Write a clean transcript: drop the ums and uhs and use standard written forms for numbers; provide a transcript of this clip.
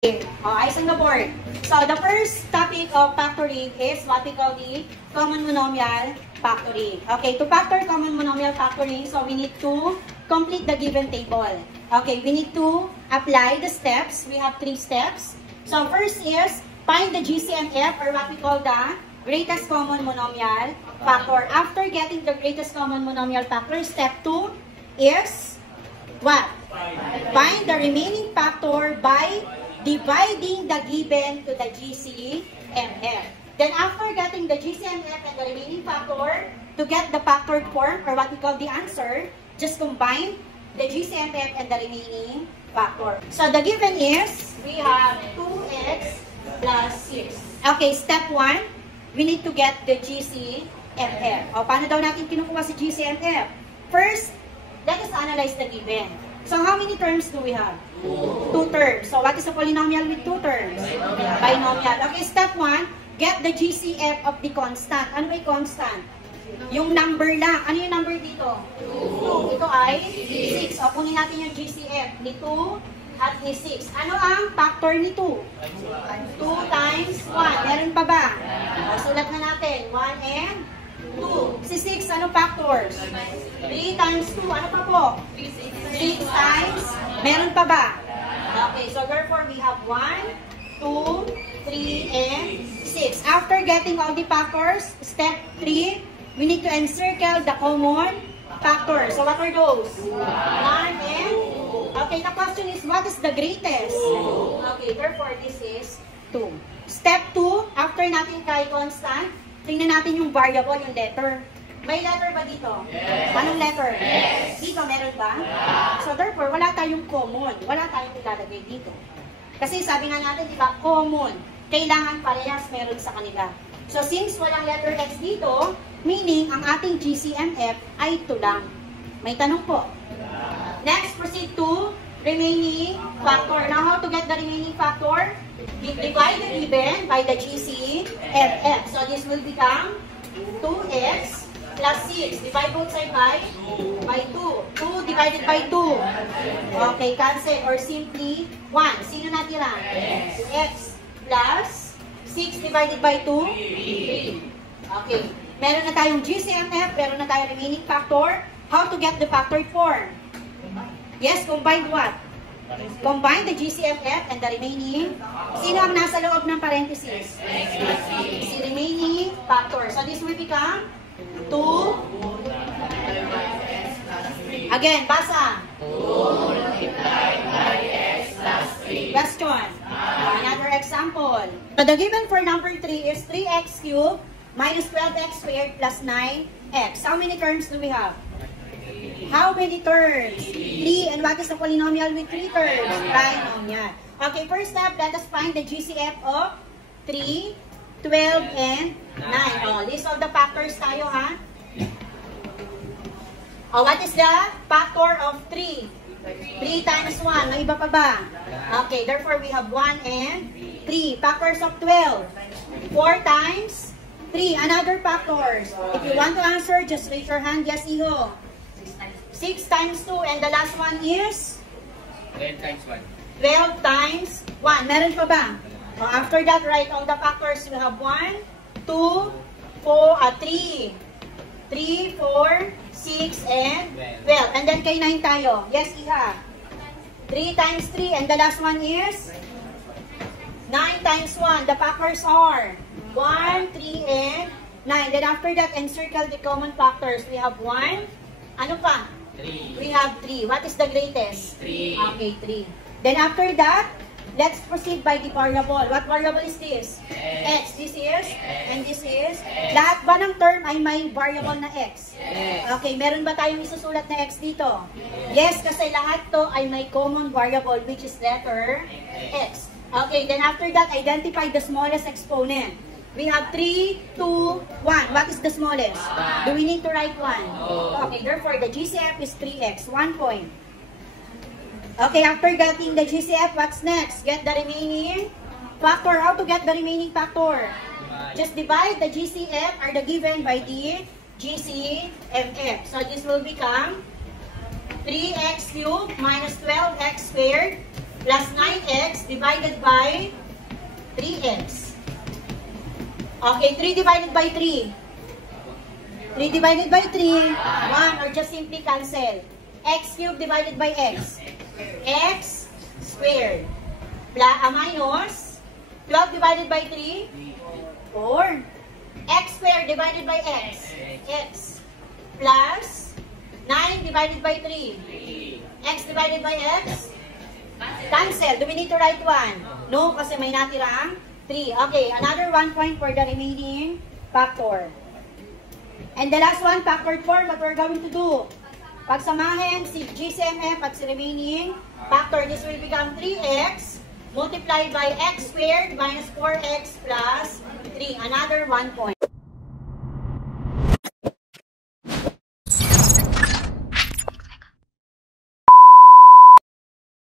Eyes on the board. So, the first topic of factoring is what we call the common monomial factoring. Okay, to factor common monomial factoring, so we need to complete the given table. Okay, we need to apply the steps. We have 3 steps. So, first is find the GCMF, or what we call the greatest common monomial factor. After getting the greatest common monomial factor, step 2 is what? Find the remaining factor by dividing the given to the GCMF. Then after getting the GCMF and the remaining factor, to get the factored form, or what we call the answer, just combine the GCMF and the remaining factor. So the given is, we have 2x plus 6. Okay, step 1, we need to get the GCMF. O, paano daw natin kinukuha si GCMF? First, let us analyze the given. So how many terms do we have? 2 terms. So what is a polynomial with 2 terms? Binomial. Okay, step 1, get the GCF of the constant. Ano ba yung constant? Yung number lang. Ano yung number dito? 2. Ito ay 6. O, kunin natin yung GCF ni 2 at ni 6. Ano ang factor ni 2? 2 times 1. Meron pa ba? O, sulat na natin. 1 and 2. Si 6, ano factors? 3 times 2. Ano pa po? 6 times. Meron pa ba? Okay, so therefore we have 1, 2, 3, and 6. After getting all the factors, step 3, we need to encircle the common factors. So what are those? 1 and 2. Okay, the question is, what is the greatest? Okay, therefore this is 2. Step 2, after natin kay constant, tingnan natin yung variable, yung letter. May letter ba dito? Yes. Anong letter? Yes. Dito, meron ba? Yeah. So therefore, wala tayong common. Wala tayong ilalagay dito. Kasi sabi nga natin, di ba, common. Kailangan parehas meron sa kanila. So since walang letter X dito, meaning ang ating GCMF ay ito lang. May tanong po. Next, proceed to remaining factor. Now, how to get the remaining factor? Divide the given by the GCMF. So this will become 2x plus 6. Divide both sides by 2. 2 divided by 2. Okay, cancel or simply 1. Sino natira? X plus 6 divided by 2? 3. Okay. Meron na tayong GCMF, meron na tayong remaining factor. How to get the factored form? Yes, combine what? Combine the GCMF and the remaining. Sino ang nasa loob ng parenthesis? Si remaining factor. So this will become 2. Again, basa. 2 multiplied by x plus 3. Question. Another example. So the given for number 3 is 3x cubed minus 12x squared plus 9x. How many terms do we have? How many terms? 3. And what is the polynomial with 3 terms? Binomial. Okay, first step, let us find the GCF of 3, 12, and 9. Oh, list all the factors tayo, ha? Oh, what is the factor of 3? 3 times 1. May iba pa ba? Okay, therefore we have 1 and 3. Factors of 12. 4 times 3. Another factors. If you want to answer, just raise your hand. Yes, Iho. 6 times 2. And the last one is? 12 times 1. 12 times 1. Meron pa ba? After that, write all the factors. We have 1, 2, 3. 3, 4, 6, and 12. And then kay 9 tayo. Yes, Iha. 3 times 3. And the last one is? 9 times 1. The factors are 1, 3, and 9. Then after that, encircle the common factors. We have 1. Ano pa? 3. We have 3. What is the greatest? 3. Okay, 3. Then after that, let's proceed by the variable. What variable is this? X. This is? And this is? Lahat ba ng term ay may variable na X? Okay, meron ba tayong isusulat na X dito? Yes, kasi lahat to ay may common variable which is letter X. Okay, then after that, identify the smallest exponent. We have 3, 2, 1. What is the smallest? Do we need to write 1? Okay, therefore, the GCF is 3x. 1 point. Okay, after getting the GCF, what's next? Get the remaining factor. How to get the remaining factor? Just divide the GCF or the given by the GCMF. So this will become 3x cubed minus 12x squared plus 9x divided by 3x. Okay, 3 divided by 3. 3 divided by 3, 1, or just simply cancel. X cubed divided by x. X squared. Minus 12 divided by 3, 4. X squared divided by x. X. Plus 9 divided by 3. X divided by x. Cancel. Do we need to write 1? No, kasi may natirang 3. Okay, another 1 point for the remaining factor. And the last one, factored form, what we're going to do. Pagsamahin si GCMF at si remaining factor, this will become 3x multiplied by x squared minus 4x plus 3. Another 1 point.